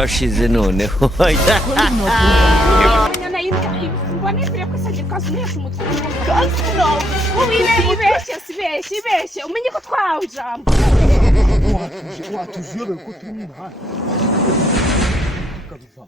turashize noneho. Ibeshye umenye ko twawe ijambo watujyobe ko turi mu muhanda kabiva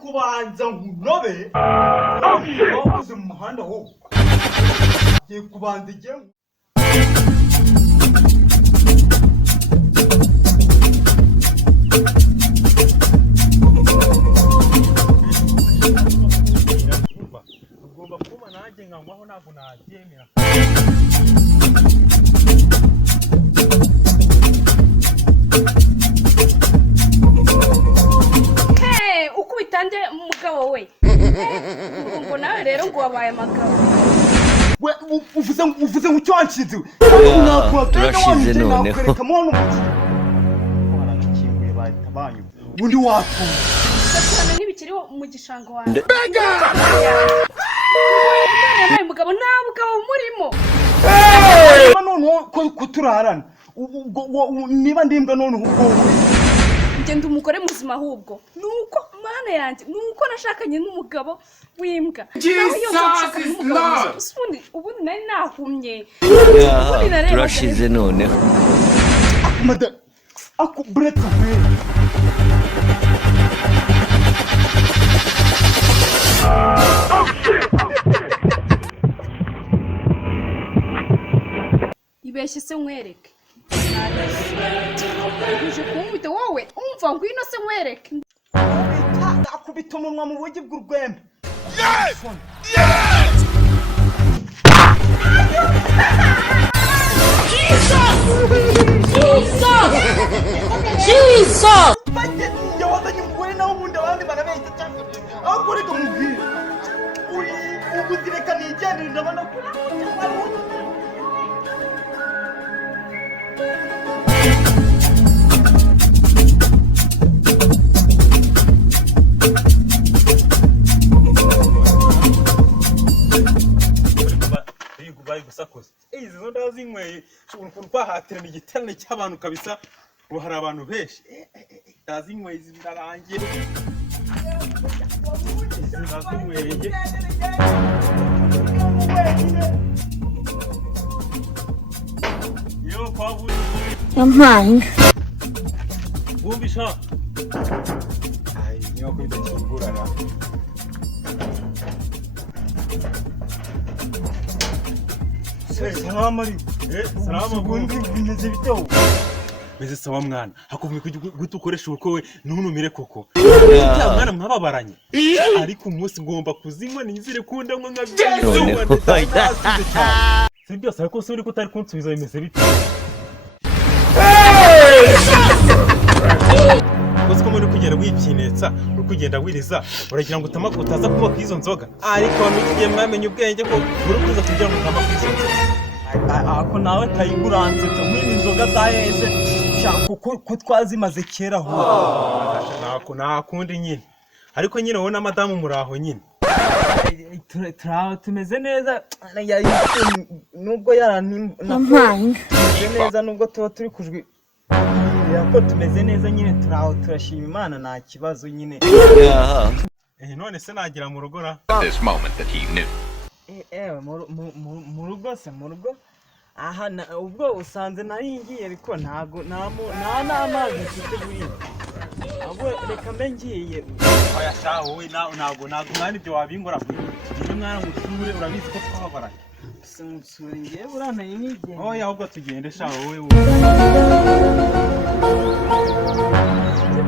kubanza nkunobe wabuze mu muhanda ho ye kubanza ije ugomba kuma nanjye nkangwaho ntabwo nabyemera ukubitande umugabo we ngo nawe rero ngo wabaye amagabo we uvuze ngo cyanshize turashize noneho kwereka muntu barakinguye bahitabanyu undi watunga cyane n'ibikiri mu gishanga wanjye nawe mugabo nta mugabo murimo none ko turarana niba ndimbwa none ubwo ngenda umugore muzima ahubwo nuko mana yanjye nuko nashakanye n'umugabo w'imbwa ubundi nari nahumye turashize noneho breta ibeshye se nkwereke uje kumbita wowe umva ngwino se nkwereke akubita umunwa mu bugi bw'urwembe Jesus wazanye umugore nawe ubundi abandi barabeshya cyane ahubwo reka mubwire ubuzireka nigendere ndabona ko gusakoza izi zo ndazinyweye ukuntu kwahatirana igiterane cy'abantu kabisa ubu hari abantu benshi ndazinyweye izi ndarangiye ndazinyweye yo kwabuze yampaye Vumbi sha ai niyo kwita kingurana Salama ari salama bundi bimeze biteho Meze sawa mwana hakuvuye gutukoresha uko ntunumire koko mwana mwababaranye ariko umunsi ngomba kuzinywa nizire kunda mwa nkabyizo si byose ariko se uri kutari kunsubiza bimeze bite Koze ko muri kugenda wikinetsa uri kugenda wiriza uragira ngo utama utaza kuba kwizo nzoga ariko bamigiye mwamenye ubwenge ko uri kuza kugira ngo utama kwizo nzoga ako nawe tayiguranze mwini inzoga zaheze ko twazimaze kera ho nakundi nyine ariko nyine wowe na madamu muraho nyine tumeze neza nubwo yampaye neza nubwo tuba turi kujwi ko tumeze neza nyine turaho turashima Imana nta kibazo nyine none se nagira mu rugo ra this moment that he knew mu rugo se mu rugo aha ubwo usanze naringiye ariko ntago nta n'amazi mfite buriya ahubwo reka mbe ngiye oya sha wowe ntago mwani ibyo wabingora tugire mwana musure urabizi ko twabaranye musure ngiye buranaye n'igihe oya ahubwo tugende sha wowe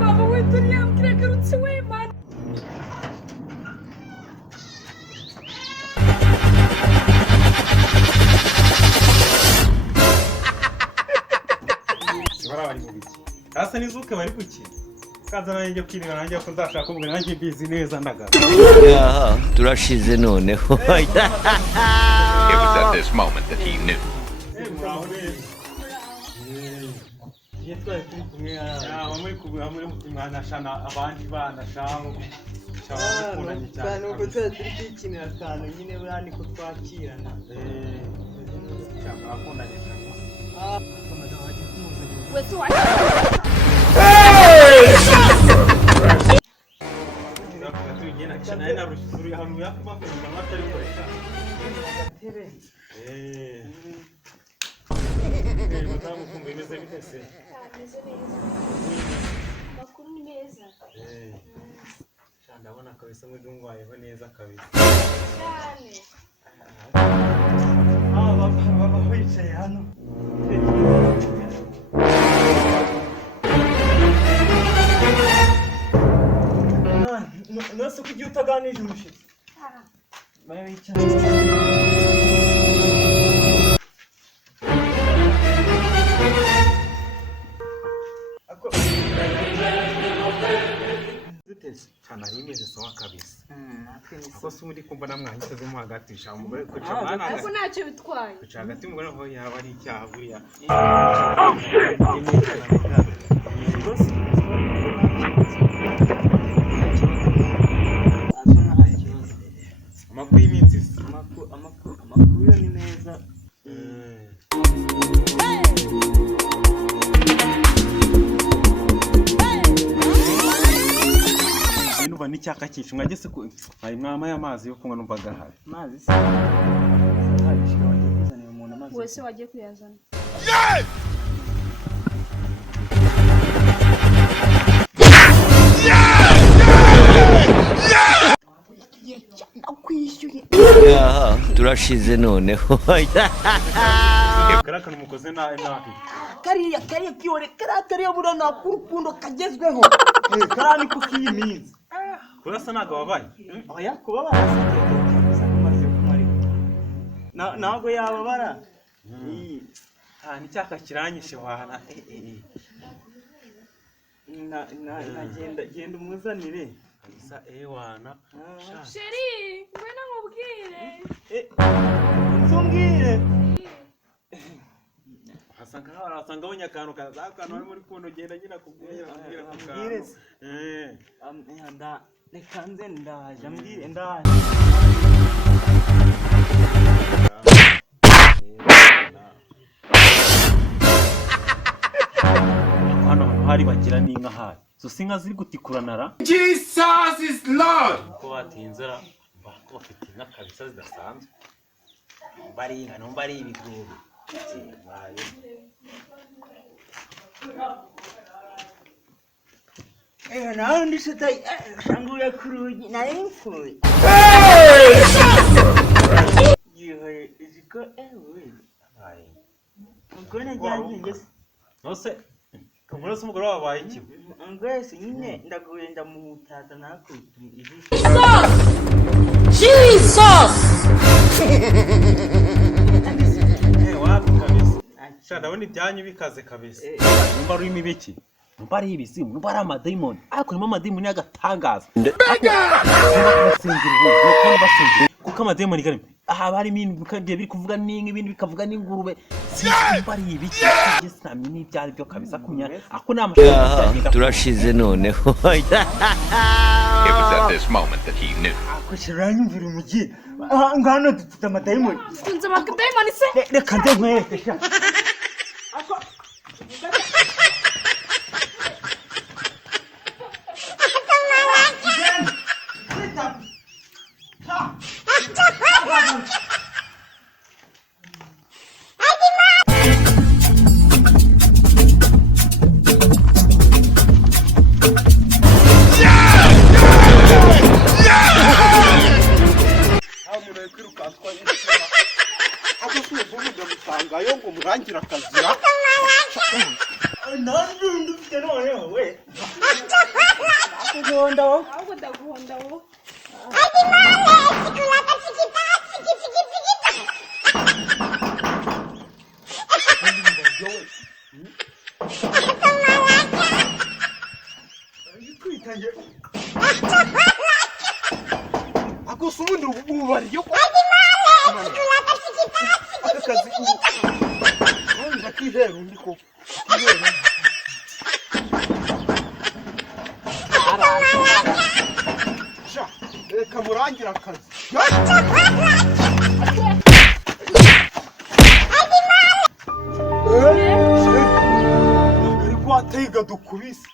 baba we turiya mkiragarutse we man bari mu biki hasa n'izuke bari kuki kaza nanjye kwirira nanjye ko ndashaka ubwo nanjye bizi neza ndagaza turashize noneho It was at this moment that he knew. abandi bana shaho nuko tuba turi kwikinira akantu nyine buriya niko twakirana wese amakuru ni meza ndabona kabisa mwebwe mwayeho neza kabisa cyane baba bicaye hano nose ko igihe utaganije umushyitsi baba bicaye cyane ari imeze sawa kabisa ko se muri kumva namwahitezemo hagati sha umugore ko cyabana ariko ntacyo bitwaye ko hagati umugore ho yaba ari icyaha buriya amakuru y'iminsi amakuru ni meza numva n'icyaka cyinshi mwagese ko hari mwama y'amazi yo kunywa numva gahari amazi se ahagishira wagiye kuzanira umuntu amazi wese wagiye kuyazana turashize noneho karakana umukoze nabi kariya kiyore kariya bura nakuru kundo kagezweho karani ko kiyiminzi kurasa naga wabaye oya kuba barasigaye kumaze kumarika nago yababara ni cyaka kiranyishe wana genda umuzanire isa wana sheri ngwino nkubwire nzumbwire asanga abonye akantu kazakana ari muri kuno genda nyina kubwira ambwire reka nze ndaje ambwire ndaje hano hari bagira n'inka hari zo sinka ziri gutikuranara Jesus is Lord. ko batinzara bako bafite inka kabisa zidasanzwe bari inka no bari ibiguru nawe ndishota shanguye kurugi nari mfuye yihoye iziko ubwo najyanye nose kumurose umugore wabaye iki ngwese nyine ndaguye ndamutaza nakubita ijisho wapi kabisa sha ndabona ibyanyu bikaze kabisa numva ari imibiki numva ari ibizimu numva ari amadayimoni ariko harimo amadayimoni y'agatangaza kuko amadayimoni karimo aha bari ibintu kandi biri kuvuga n'inka ibindi bikavuga n'ingurube numva ari ibiki sinamenye n'ibyari byo kabisa kunya ako nama turashize noneho It was at this moment that he knew. kushiranyumvira umugi ngano dufite amadayimoni tunze amadayimoni se reka nze nkwereke sha ngayo ngo murangira akazira nandi ufite noneho we akugonda wo ahubwo ndaguhonda wowe reka nge agusa ubundi ububariye ko akazi ndakihera undi ko kihera sha reka murangira akazi ariko atega dukubise